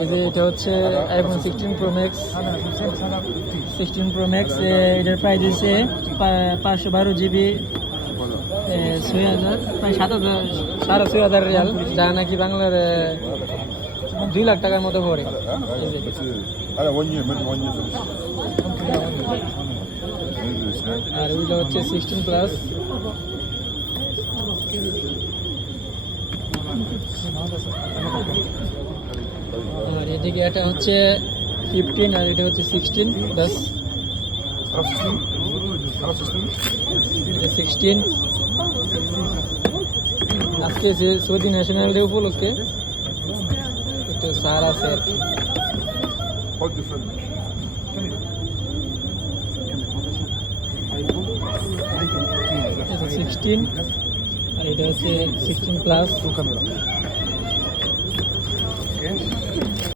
এই যে এটা হচ্ছে iPhone 16 pro max 16 pro max এটার প্রাইস হচ্ছে 512 জিবি 6,000 প্রায় 7,000 6,500 রিয়াল, যা নাকি বাংলার 2 লাখ টাকার মতো পড়ে। আর ওইটা হচ্ছে 16 প্লাস। আর এদিকে এটা হচ্ছে 15 আর এটা হচ্ছে 16 প্লাস। 16 আজকে যে সৌদি ন্যাশনাল ডে উপলক্ষে একটু সার আছে। 16 আর এটা হচ্ছে 16 প্লাস।